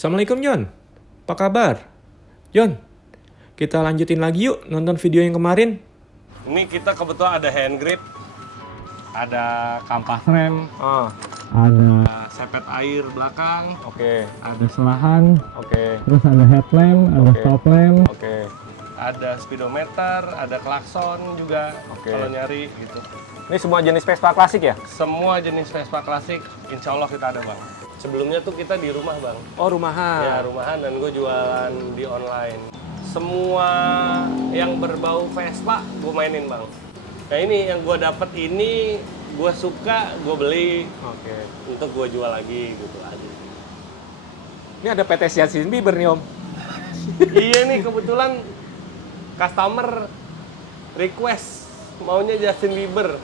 Assalamualaikum Jon, apa kabar? Jon, kita lanjutin lagi yuk nonton video yang kemarin. Ini kita kebetulan ada hand grip, ada kampas rem, ada sepet air belakang, ada selahan, terus ada headlamp, ada stop lamp, ada speedometer, ada klakson juga kalau nyari gitu. Ini semua jenis Vespa klasik ya? Semua jenis Vespa klasik, insya Allah kita ada bang. Sebelumnya tuh kita di rumah bang. Oh rumahan. Ya rumahan, dan gue jualan di online. Semua yang berbau Vespa gue mainin bang. Nah ini yang gue dapet ini, gue suka, gue beli. Untuk gue jual lagi gitu aja. Ini ada PT Justin Bieber nih om. Iya nih kebetulan customer request maunya Justin Bieber.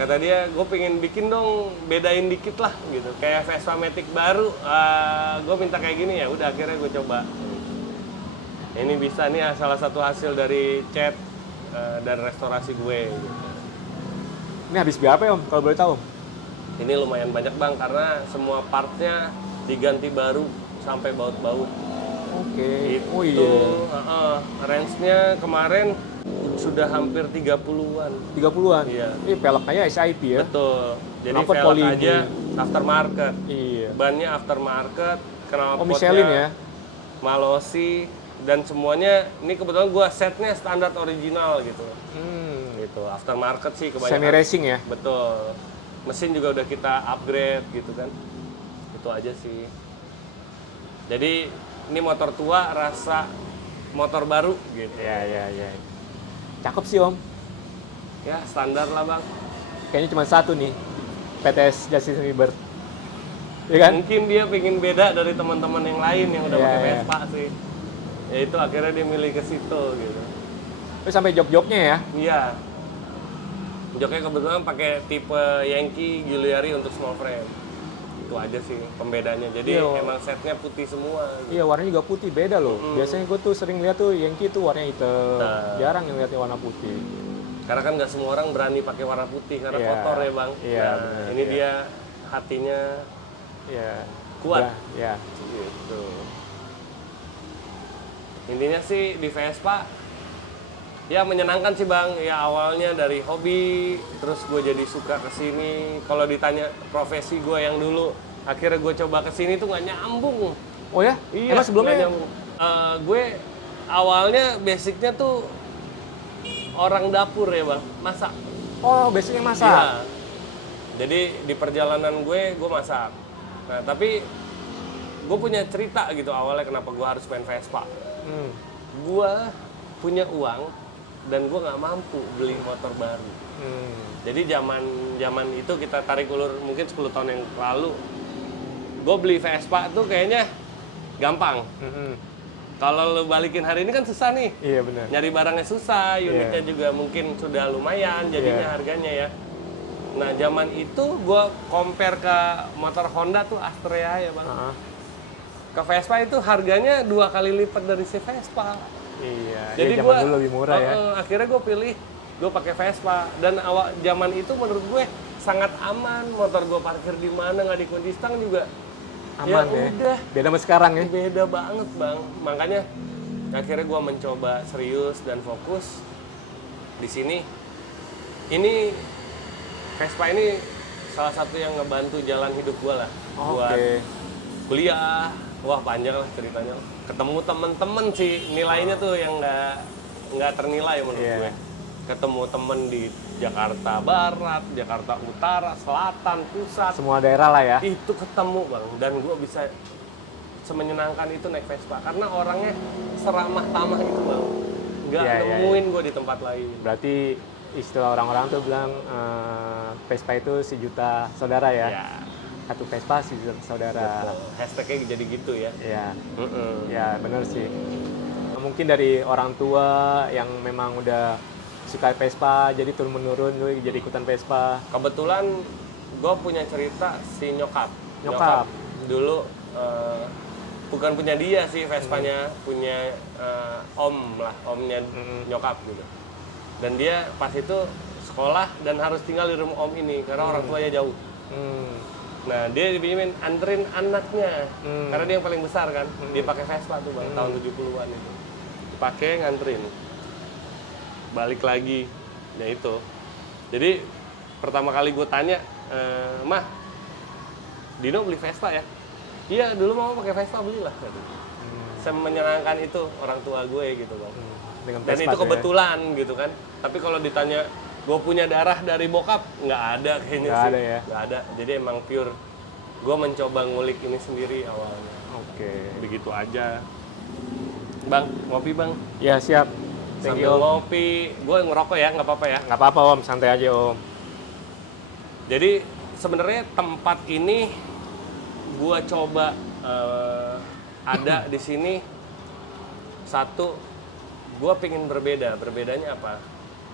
Kata dia, gue pengen bikin dong, bedain dikit lah gitu. Kayak Vespa Matic baru, gue minta kayak gini ya. Udah akhirnya gue coba. Ini bisa nih salah satu hasil dari cat dan restorasi gue. Gitu. Ini habis berapa ya om, kalau boleh tahu? Ini lumayan banyak bang, karena semua partnya diganti baru sampai baut-baut. Oh iya. Range-nya kemarin sudah hampir 30-an. 30-an? Iya. Ini peleknya SIP ya? Betul. Jadi Knalpot velg Polini. aja aftermarket. Iya. Bannya aftermarket, Oh Michelin ya? knalpotnya Malossi, dan semuanya ini kebetulan gua setnya standar original gitu. Gitu, aftermarket sih kebanyakan. Semi racing ya? Betul. Mesin juga udah kita upgrade gitu kan. Itu aja sih. Jadi ini motor tua rasa motor baru gitu. Iya. Cakep sih om. Ya standar lah bang. Kayaknya cuma satu nih, PTS Justin Bieber. Iya kan? Mungkin dia pengen beda dari teman-teman yang lain yang udah Iya, pakai iya. Vespa sih. Ya itu akhirnya dia milih ke situ gitu. Terus sampai jok-joknya ya? Iya. Joknya kebetulan pakai tipe Yankee Giuliari untuk small frame. Itu aja sih pembedanya. Jadi Iya. emang setnya putih semua. Gitu. Iya warnanya juga putih, beda loh. Biasanya gue tuh sering lihat tuh Yankee tuh warnanya hitam. Jarang yang lihatnya warna putih. Karena kan nggak semua orang berani pakai warna putih karena Iya. kotor ya bang. Iya, Nah, bener, ini iya. dia hatinya Iya. kuat. Ya. Gitu. Intinya sih di Vespa ya menyenangkan sih bang. Ya awalnya dari hobi, terus gue jadi suka kesini. Kalau ditanya profesi gue yang dulu, akhirnya gue coba kesini tuh nggak nyambung. Oh ya? Iya. Emang sebelumnya? nggak nyambung. Gue awalnya basicnya tuh orang dapur ya bang, masak. Oh, basicnya masak. Iya. Jadi di perjalanan gue masak. Nah tapi gue punya cerita gitu awalnya kenapa gue harus main Vespa. Gue punya uang dan gue nggak mampu beli motor baru. Jadi zaman itu kita tarik ulur mungkin 10 tahun yang lalu, gue beli Vespa tuh kayaknya gampang. Kalau lo balikin hari ini kan susah nih. Iya benar. Nyari barangnya susah, unitnya juga mungkin sudah lumayan jadinya harganya ya. Nah zaman itu gue compare ke motor Honda tuh Astrea ya bang. Ke Vespa itu harganya 2 kali lipat dari si Vespa. Iya. Jadi zaman gua dulu lebih murah ya. Akhirnya gue pilih gue pakai Vespa, dan awal zaman itu menurut gue sangat aman. Motor gue parkir di mana nggak dikunci stang juga Aman ya. udah. Beda sama sekarang ya. Beda banget bang. Makanya akhirnya gue mencoba serius dan fokus di sini. Ini Vespa ini salah satu yang ngebantu jalan hidup gue lah. Buat kuliah. Wah panjang lah ceritanya. Ketemu temen-temen sih, nilainya tuh yang nggak ternilai menurut gue. Ketemu temen di Jakarta Barat, Jakarta Utara, Selatan, Pusat. Semua daerah lah ya. Itu ketemu bang, dan gue bisa semenyenangkan itu naik Vespa. Karena orangnya seramah tamah itu bang. Nggak nemuin gue di tempat lain. Berarti istilah orang-orang tuh bilang Vespa itu sejuta saudara ya. Satu Vespa sejuta saudara. Betul. Hashtagnya jadi gitu ya. Iya. Ya benar sih. Mungkin dari orang tua yang memang udah suka Vespa, jadi turun menurun gue jadi ikutan Vespa. Kebetulan gue punya cerita si nyokap. Nyokap. Dulu bukan punya dia sih Vespanya, punya omnya nyokap gitu. Dan dia pas itu sekolah dan harus tinggal di rumah om ini karena orang tuanya jauh. Nah, dia dipinjemin anterin anaknya. Karena dia yang paling besar kan. Dia pakai Vespa tuh Bang, tahun 70-an itu. Dipakai nganterin. Balik lagi. Ya itu. Jadi pertama kali gue tanya, "Mah, Dino beli Vespa ya?" "Iya, dulu mau pakai Vespa, belilah." Semenyenangkan itu orang tua gue gitu Bang. Dengan Dan Vespa itu tuh ya. kebetulan gitu kan. Tapi kalau ditanya gue punya darah dari bokap, nggak ada kayaknya Nggak sih. ada ya? Nggak ada. Jadi emang pure gue mencoba ngulik ini sendiri awalnya. Oke. Begitu aja. Bang, ngopi Bang. Ya siap. Thank Sambil you Om. ngopi, gue ngerokok ya, nggak apa-apa ya. Nggak apa-apa Om, santai aja Om. Jadi sebenarnya tempat ini gue coba ada di sini. Satu, gue pengen berbeda. Berbedanya apa?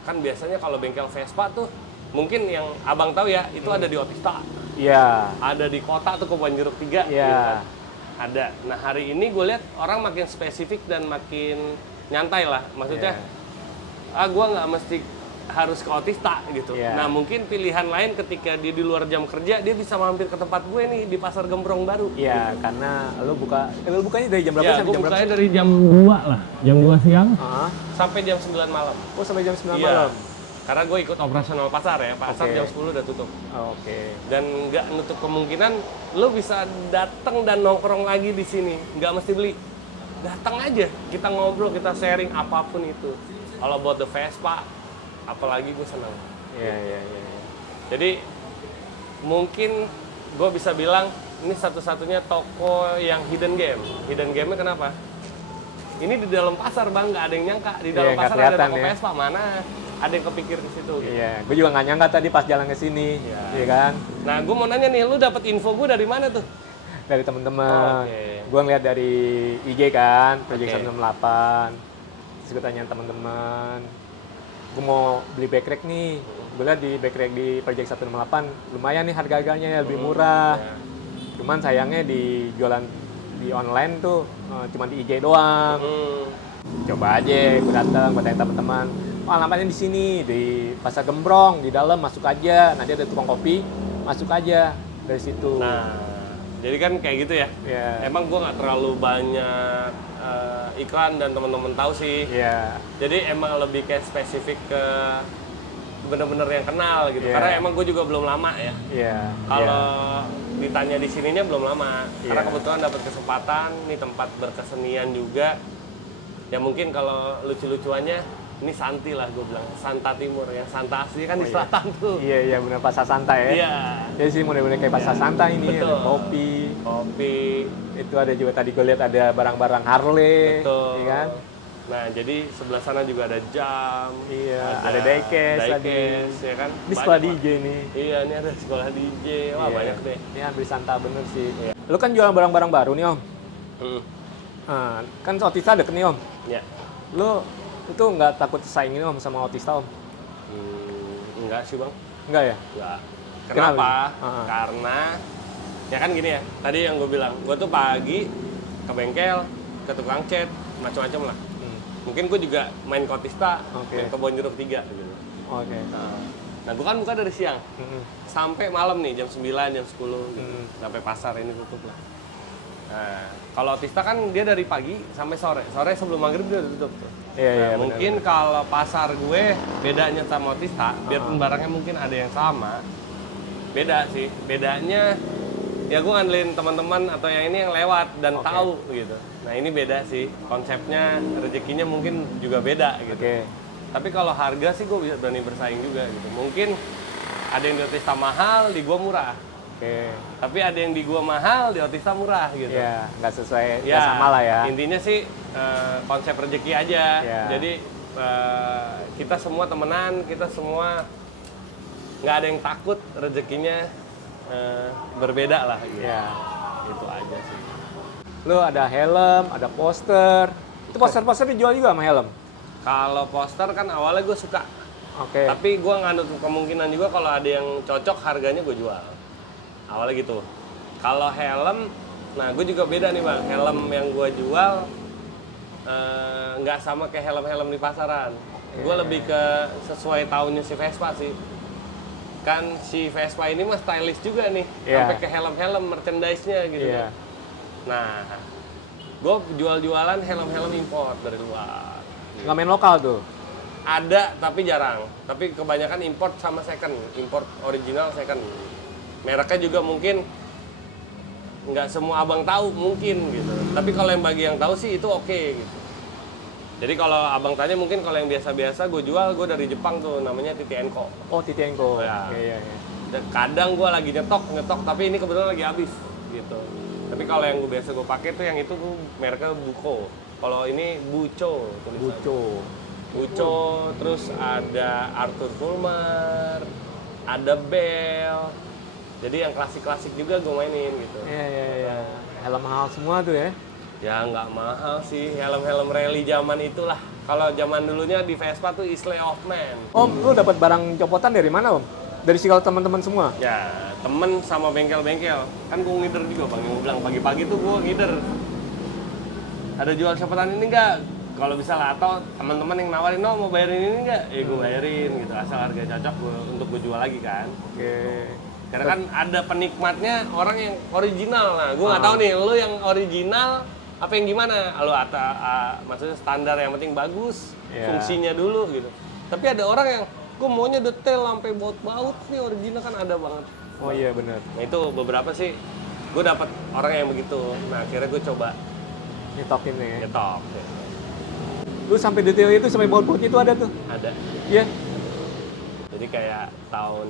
Kan biasanya kalau bengkel Vespa tuh mungkin yang abang tahu ya, itu ada di Otista, Iya. ada di kota tuh Kebon Jeruk 3. Iya. gitu kan. Ada. Nah hari ini gue lihat orang makin spesifik dan makin nyantai lah. Maksudnya, gue nggak mesti harus ke Otista gitu. Iya. Nah mungkin pilihan lain ketika dia di luar jam kerja, dia bisa mampir ke tempat gue nih di Pasar Gembrong Baru. Iya, karena lu bukanya dari jam berapa Ya, sampai gue jam berapa? bukanya dari jam 2 lah, jam 2 siang Ah, sampai jam 9 malam. oh sampai jam 9 Iya. malam. Karena gue ikut operasional pasar ya, pasar Oke. jam 10 udah tutup. Oh, Oke. Dan nggak nutup kemungkinan lo bisa datang dan nongkrong lagi di sini, nggak mesti beli. Datang aja, kita ngobrol, kita sharing apapun itu. Kalau buat the Vespa, apalagi gue senang. Iya, iya, iya. Jadi mungkin gue bisa bilang ini satu-satunya toko yang hidden game. Hidden game-nya kenapa? Ini di dalam pasar Bang, nggak ada yang nyangka. Di dalam Iya, nggak pasar ada kelihatan toko ya. Vespa, mana ada yang kepikir di situ. Gitu. Iya, gue juga nggak nyangka tadi pas jalan ke sini, Iya. iya kan? Nah, gue mau nanya nih, lu dapat info gue dari mana tuh? Dari temen-temen. Oke. Gue ngeliat dari IG kan, Project Oke. 168. Terus gue tanya temen-temen, gue mau beli backrack nih. Gue liat di backrack di Project 168 lumayan nih harga-harganya ya, lebih murah. Ya. Cuman sayangnya di jualan di online tuh cuma di IG doang. Coba aja, gue datang, gue tanya teman-teman, oh alamatnya di sini di Pasar Gembrong, di dalam masuk aja. Nanti ada tukang kopi, masuk aja dari situ. Nah, jadi kan kayak gitu ya. Ya, Emang gue nggak terlalu banyak iklan dan teman-teman tahu sih. ya, Jadi emang lebih kayak spesifik ke bener-bener yang kenal gitu. Iya. Karena emang gue juga belum lama ya. ya. Kalau ditanya di sininya belum lama. Karena Iya. kebetulan dapat kesempatan, nih tempat berkesenian juga. Ya mungkin kalau lucu-lucuannya, ini Santi lah gue bilang. Santa Timur, yang Santa asli kan di iya. selatan tuh. Iya, iya bener Pasar Santa ya. Iya. Jadi sih model-model kayak Pasar Santa ini, Betul. ada kopi. Kopi. Itu ada juga tadi gue lihat ada barang-barang Harley, Betul. iya kan? Nah, jadi sebelah sana juga ada jam. Iya, ada diecast tadi. diecast, ya kan? Ini sekolah Banyak, DJ nih. Pak. Iya, ini ada sekolah DJ. Wah, Iya. banyak deh. Ini hampir Santa bener sih. Iya. Lu kan jualan barang-barang baru nih Om. Hmm. Nah, kan Otista deket nih Om. Ya. Lu itu nggak takut saingin Om sama Otista Om? Enggak sih, Bang. Enggak ya? Enggak. Kenapa? Kenapa? Heeh. Karena ya kan gini ya. Tadi yang gue bilang, gue tuh pagi ke bengkel, ke tukang cat, macam-macam lah. Mungkin gue juga main ke Otista, Oke. main ke Kebon Jeruk 3 gitu. Oke. Nah, gue kan buka dari siang Mm-mm. sampai malam nih, jam 9, jam 10 gitu. Hmm. Sampai pasar ini tutup lah. Nah, kalau Otista kan dia dari pagi sampai sore. Sore sebelum maghrib dia udah tutup tuh. Iya, iya, Nah, mungkin kalau pasar gue bedanya sama Otista, biarpun barangnya mungkin ada yang sama, beda sih. Bedanya ya gue ngandelin teman-teman atau yang ini yang lewat dan Oke. tahu gitu. Nah ini beda sih, konsepnya rezekinya mungkin juga beda gitu. Oke. Tapi kalau harga sih gue bisa berani bersaing juga gitu. Mungkin ada yang di Otista mahal, di gua murah. Oke. Tapi ada yang di gua mahal, di Otista murah gitu. Ya, nggak sesuai, Ya, nggak sama lah ya. Intinya sih konsep rezeki aja. Ya. Jadi kita semua temenan, kita semua nggak ada yang takut rezekinya berbeda lah gitu. Ya. Itu aja sih. Lu ada helm, ada poster. Itu poster-poster dijual juga sama helm? Kalau poster kan awalnya gue suka. Oke. Tapi gue nggak nutup kemungkinan juga kalau ada yang cocok harganya gue jual. Awalnya gitu. Kalau helm, nah gue juga beda nih bang. Helm yang gue jual nggak sama kayak helm-helm di pasaran. Gue lebih ke sesuai tahunnya si Vespa sih. kan si Vespa ini mah stylish juga nih, Iya. sampai ke helm-helm merchandise-nya gitu. Iya. Nah, gue jual-jualan helm-helm import dari luar. Nggak main lokal tuh. Ada tapi jarang. Tapi kebanyakan import sama second, import original second. Mereknya juga mungkin nggak semua abang tahu mungkin gitu. Tapi kalau yang bagi yang tahu sih itu oke gitu. Jadi kalau abang tanya mungkin kalau yang biasa-biasa gue jual, gue dari Jepang tuh namanya Titienko. Oh, Titienko. Ya. Iya, iya. Dan kadang gue lagi nyetok, tapi ini kebetulan lagi habis gitu. Tapi kalau yang gue biasa gue pakai tuh yang itu tuh mereknya Buko. Kalau ini Buco. Buco. Buco, terus ada Arthur Fulmer, ada Bell. Jadi yang klasik-klasik juga gue mainin gitu. Iya, iya, iya. Helm mahal semua tuh ya. Ya nggak mahal sih, helm-helm rally zaman itulah. Kalau zaman dulunya di Vespa tuh Isley Hoffman. Om, lu dapat barang copotan dari mana, Om? Dari si kalau teman-teman semua? Ya, temen sama bengkel-bengkel. Kan gue ngider juga bang, yang gue bilang pagi-pagi tuh gue ngider. Ada jual copotan ini nggak? Kalau bisa lah, atau teman-teman yang nawarin, mau bayarin ini nggak? Ya gue bayarin gitu, asal harga cocok untuk gue jual lagi kan. Oke. Karena kan ada penikmatnya orang yang original. Nah, gue nggak tahu nih, lu yang original apa yang gimana? Lu maksudnya standar yang penting bagus, Yeah. fungsinya dulu gitu. Tapi ada orang yang gue maunya detail sampai baut-baut nih, original kan ada banget. Oh iya benar. Nah itu beberapa sih gue dapat orang yang begitu. Nah akhirnya gue coba Nyetokin ya. nyetok. Lu sampai detail itu, sampai baut-baut itu ada tuh? Ada. Iya? Jadi kayak tahun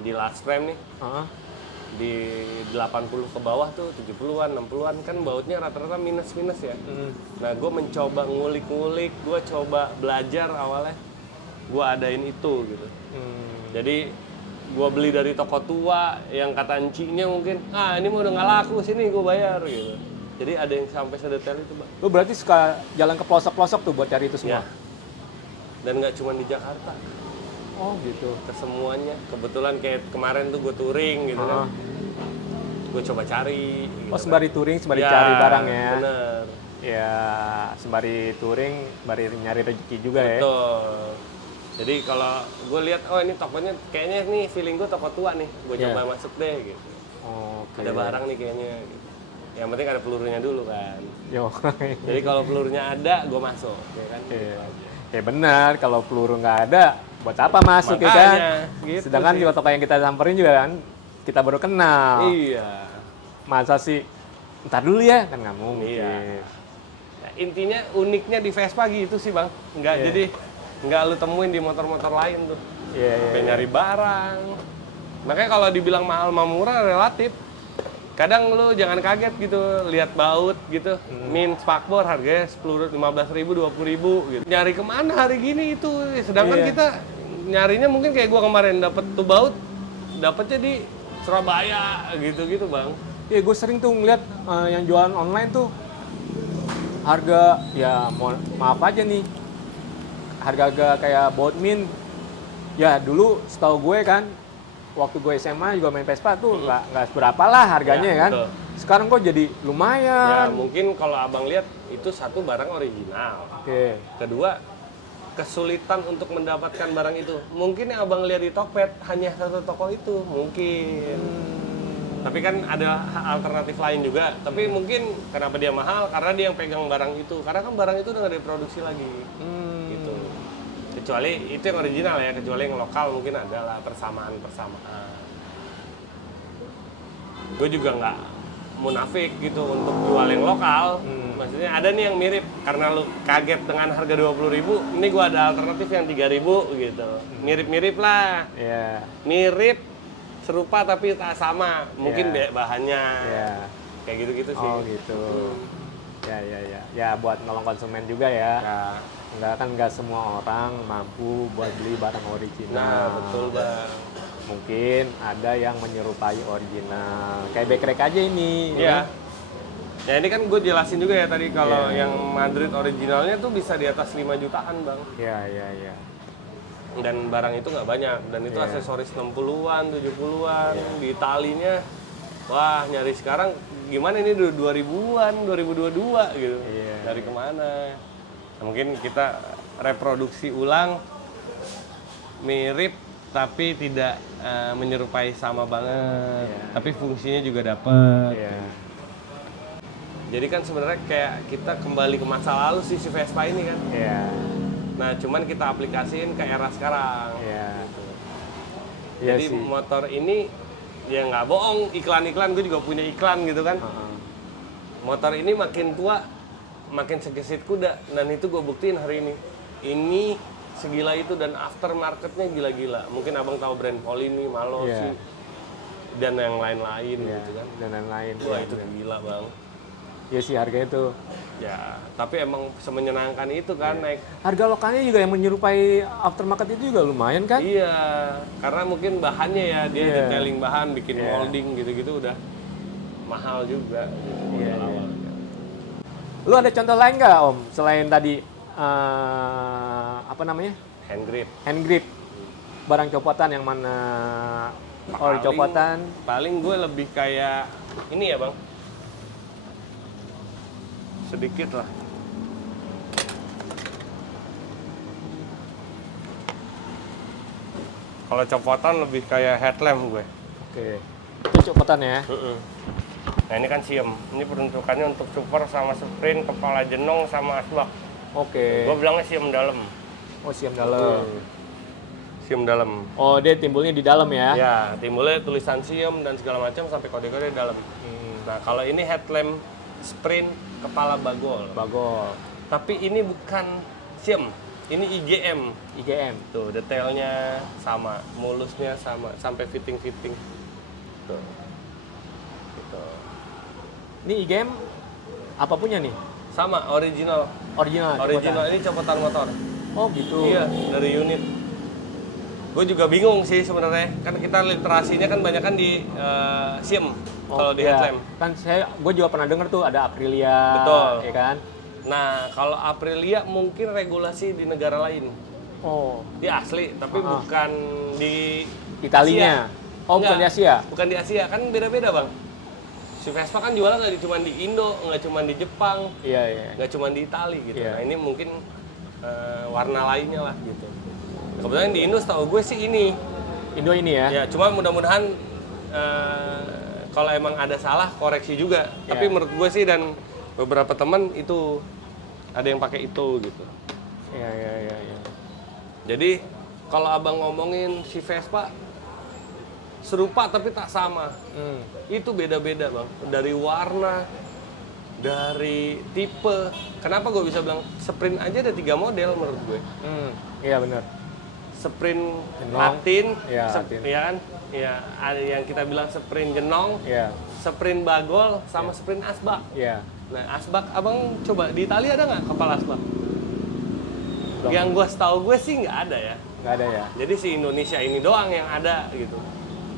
di last frame nih, Heeh. di 80 ke bawah tuh 70-an, 60-an kan bautnya rata-rata minus-minus ya. Nah, gue mencoba ngulik-ngulik, gue coba belajar awalnya, gue adain itu gitu. Jadi gue beli dari toko tua yang kata encinya mungkin, ini mah udah nggak laku, sini gue bayar gitu. Jadi ada yang sampai sedetail itu, Bang. Lu berarti suka jalan ke pelosok-pelosok tuh buat cari itu semua? Ya. Dan nggak cuma di Jakarta, Oh gitu. ke semuanya. Kebetulan kayak kemarin tuh gue touring gitu kan. Gue coba cari. Gitu Oh sembari touring, sembari Ya, cari barang ya? Bener. Ya, sembari touring, sembari nyari rezeki juga ya? Betul. Jadi kalau gue lihat, oh ini tokonya kayaknya nih feeling gue toko tua nih, gue Iya. coba masuk deh gitu. Oke. Ada barang nih kayaknya. Gitu. Yang penting ada pelurunya dulu kan. Yo. Jadi kalau pelurunya ada, gue masuk, ya kan? Iya. Ya benar, kalau peluru nggak ada, buat apa masuk ya kan? Makanya, gitu Sedangkan sih. juga toko yang kita samperin juga kan, kita baru kenal. Iya. Masa sih, ntar dulu ya, kan nggak mungkin. Iya. Nah, intinya uniknya di Vespa gitu sih bang. Nggak, Iya. jadi nggak lu temuin di motor-motor lain tuh. Iya, iya, Sampai nyari barang. Makanya kalau dibilang mahal sama murah relatif. Kadang lu jangan kaget gitu, lihat baut gitu, min spakbor harganya 15.000, 20.000 gitu. Nyari kemana hari gini itu? Sedangkan Iya. kita nyarinya mungkin kayak gua kemarin dapet tuh baut, dapetnya di Surabaya gitu-gitu bang. Iya, gue sering tuh ngeliat yang jualan online tuh harga, ya maaf aja nih, harga-harga kayak baut min. Ya dulu setahu gue kan, waktu gue SMA juga main Vespa tuh nggak seberapa lah harganya Ya, kan. betul. Sekarang kok jadi Ya lumayan. mungkin kalau abang lihat itu satu barang original. Oke. Kedua, kesulitan untuk mendapatkan barang itu. Mungkin yang abang lihat di Tokped hanya satu toko itu, mungkin. Tapi kan ada alternatif lain juga. Tapi mungkin kenapa dia mahal? Karena dia yang pegang barang itu. Karena kan barang itu udah nggak diproduksi lagi. Gitu. Kecuali itu yang original ya. Kecuali yang lokal mungkin adalah persamaan-persamaan. Gue juga nggak munafik gitu untuk jual yang lokal. Maksudnya ada nih yang mirip. Karena lu kaget dengan harga 20.000, ini gue ada alternatif yang 3.000 gitu. Mirip-mirip lah. Iya. Mirip, serupa tapi tak sama. Mungkin Iya. bahannya. Iya. Kayak gitu-gitu sih. Oh gitu. Ya buat nolong konsumen juga ya. Ya. Nggak semua orang mampu buat beli barang original. Nah, betul bang. Mungkin ada yang menyerupai original. Kayak backrek aja ini. Iya. Ya ini kan gue jelasin juga ya tadi kalau Iya. yang Madrid originalnya tuh bisa di atas 5 jutaan bang. Iya. Dan barang itu nggak banyak. Dan itu Iya. aksesoris 60-an, 70-an. Di Italinya, wah nyari sekarang gimana ini 2000-an, 2022 gitu. Iya. Dari kemana? Nah, mungkin kita reproduksi ulang mirip tapi tidak menyerupai sama banget. Iya. Tapi fungsinya juga dapet. Iya. Jadi kan sebenarnya kayak kita kembali ke masa lalu sih si Vespa ini kan. Iya. Nah, cuman kita aplikasiin ke era sekarang. Iya. Gitu. Iya Jadi sih. motor ini ya nggak bohong, iklan-iklan gue juga punya iklan gitu kan. Heeh. Motor ini makin tua, makin segesit kuda. Dan itu gue buktiin hari ini. Ini segila itu dan aftermarketnya gila-gila. Mungkin abang tahu brand Polini, Malossi, Iya. dan yang lain-lain Iya. gitu kan. Dan lain-lain. Wah Iya, itu bener. gila bang. Iya sih harganya tuh. Ya, tapi emang semenyenangkan itu kan naik. Harga lokalnya juga yang menyerupai aftermarket itu juga lumayan kan? Iya, karena mungkin bahannya ya dia Iya. detailing bahan, bikin Iya. molding gitu-gitu udah mahal juga. Gitu, Iya, modal iya. awalnya. Lu ada contoh lain nggak Om selain tadi apa namanya Hand grip. hand grip barang copotan yang mana ori copotan? Paling gue lebih kayak ini ya bang. Sedikit lah. Kalau copotan lebih kayak headlamp gue. Oke, itu copotan ya. Nah ini kan siem. Ini peruntukannya untuk super sama sprint, kepala jenong sama asbak. Oke. Gue bilangnya siem dalam. Oh siam dalam. Siem dalam. Oh dia timbulnya di dalam ya? Ya, timbulnya tulisan siem dan segala macam sampai kode-kode di dalam. Nah kalau ini headlamp sprint kepala bagol. Bagol. Tapi ini bukan siem. Ini IGM. IGM. Tuh, detailnya sama, mulusnya sama, sampai fitting-fitting. Tuh. Gitu. Ini IGM apa punya nih? Sama, original. Original. Original copotan. ini copotan motor. Oh gitu. Iya, dari unit. Gue juga bingung sih sebenarnya. Kan kita literasinya kan banyak kan di siem Oh, kalau di iya. headlamp. Kan gue juga pernah denger tuh ada Aprilia. Betul. Ya kan? Nah, kalau Aprilia mungkin regulasi di negara lain. Oh. Dia asli, tapi bukan di Italinya. Asia. Oh bukan di Enggak, Asia. Bukan di Asia, kan beda-beda bang. Si Vespa kan jualan nggak cuma di Indo, nggak cuma di Jepang, Iya iya. nggak cuma di Itali gitu. Iya. Nah ini mungkin warna lainnya lah gitu. Kebetulan di Indo setahu gue sih ini. Indo ini ya. Ya, cuma mudah-mudahan kalau emang ada salah koreksi juga. Tapi Iya. menurut gue sih dan beberapa teman itu ada yang pakai itu gitu. Iya iya iya. Iya. Jadi kalau abang ngomongin si Vespa serupa tapi tak sama. Itu beda-beda bang. Dari warna, dari tipe. Kenapa gue bisa bilang sprint aja ada 3 model menurut gue. Iya benar. Sprint Jenong. latin, Iya, latin. ya kan? Ya ada yang kita bilang sprint jenong, Iya. sprint bagol, sama sprint asbak. Iya. Nah asbak abang coba di Italia ada nggak kepala asbak? Belum. Yang gue setahu gue sih nggak ada ya. Nggak ada ya. Jadi si Indonesia ini doang yang ada gitu.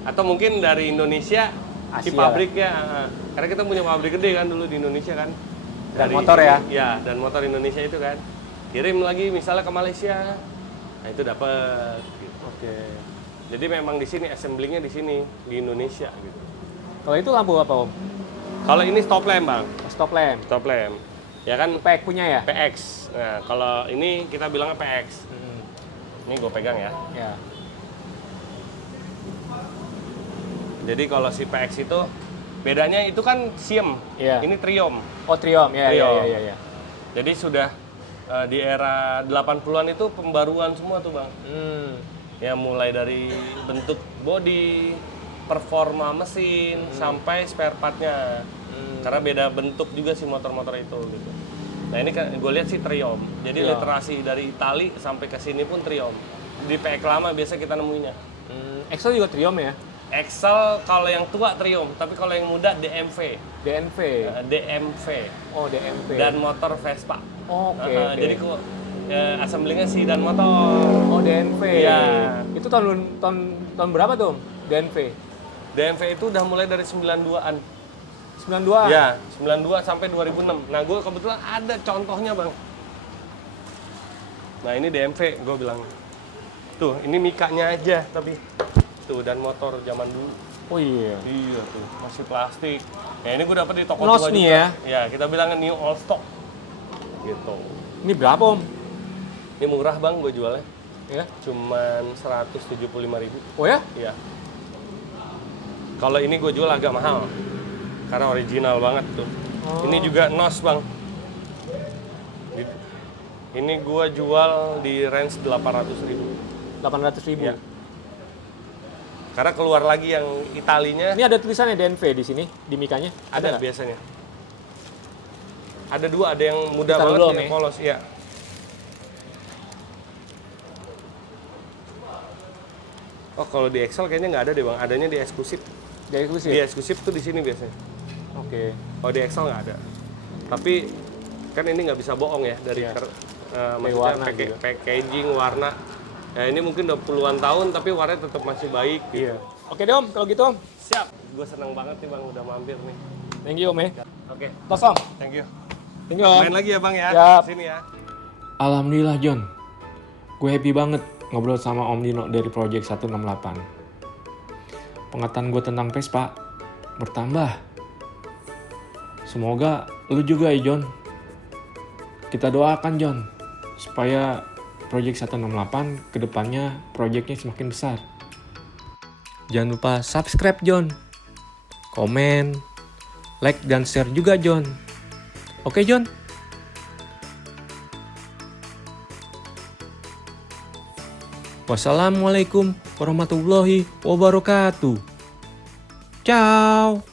Atau mungkin dari Indonesia di Asia pabriknya, karena kita punya pabrik gede kan dulu di Indonesia kan. Dan motor ya? Ya, dan motor Indonesia itu kan. Kirim lagi misalnya ke Malaysia, nah itu dapat. Gitu. Oke. Jadi memang di sini assemblingnya di sini di Indonesia gitu. Kalau itu lampu apa Om? Kalau ini stop lamp bang, Stop lamp. stop lamp. Ya kan PX punya ya? PX. Nah kalau ini kita bilangnya PX. Ini gue pegang ya. Ya. Jadi kalau si PX itu bedanya itu kan siem, Iya. ini triom. Oh Triumph ya. Triumph. Iya iya iya. Jadi sudah di era 80-an itu pembaruan semua tuh bang. Ya mulai dari bentuk body, performa mesin, sampai spare partnya. Karena beda bentuk juga si motor-motor itu gitu. Nah ini kan gue lihat sih Triumph. Jadi Triumph. literasi dari Itali sampai ke sini pun Triumph. Di PX lama biasa kita nemuinya. Excel juga Triumph ya? Excel kalau yang tua Triumph, tapi kalau yang muda DMV. DNV. DMV. Oh DNV. Dan motor Vespa. Oke. Aha, oke. Jadi kok assemblingnya si dan motor. Oh DNV. Iya. Itu tahun berapa tuh Om? DNV? DMV itu udah mulai dari 92-an. 92. Ya, 92 sampai 2006. Nah, gue kebetulan ada contohnya, Bang. Nah, ini DMV, gue bilang. Tuh, ini mikanya aja, tapi tuh dan motor zaman dulu. Oh iya. Iya tuh, masih plastik. Nah, ini gue dapet di toko Nos tua nih juga. ya? Ya, kita bilangnya new all stock. Gitu. Ini berapa Om? Ini murah, Bang, gue jualnya. Ya. Cuman 175.000. Oh ya? Iya. Kalau ini gue jual agak mahal. Karena original banget tuh. Oh. Ini juga NOS, Bang. Ini gue jual di range 800.000. 800.000. Iya. Karena keluar lagi yang Italinya. Ini ada tulisannya DNV di sini, di mikanya? Ada nggak? biasanya. Ada dua, ada yang muda Kita banget, dulu, yang Om, ya. polos. Iya. Oh, kalau di Excel kayaknya nggak ada deh, Bang. Adanya di eksklusif. Di eksklusif? Di eksklusif tuh di sini biasanya. Oke. Kalau di Excel nggak ada. Tapi kan ini nggak bisa bohong ya dari Iya. maksudnya warna juga. packaging, warna. Ya ini mungkin udah puluhan tahun tapi warnanya tetap masih baik gitu. Iya. Oke deh Om, kalau gitu Om. Siap. Gue senang banget nih Bang udah mampir nih. Thank you Om ya. Oke. Tos Om. Thank you. Thank you Om. Main lagi ya Bang ya. Siap. Sini ya. Alhamdulillah John. Gue happy banget ngobrol sama Om Dino dari Project 168. Pengetahuan gue tentang Vespa bertambah. Semoga lu juga ya John. Kita doakan John supaya Project 168 kedepannya projectnya semakin besar. Jangan lupa subscribe John, komen, like dan share juga John. Oke John? Wassalamualaikum warahmatullahi wabarakatuh. Ciao.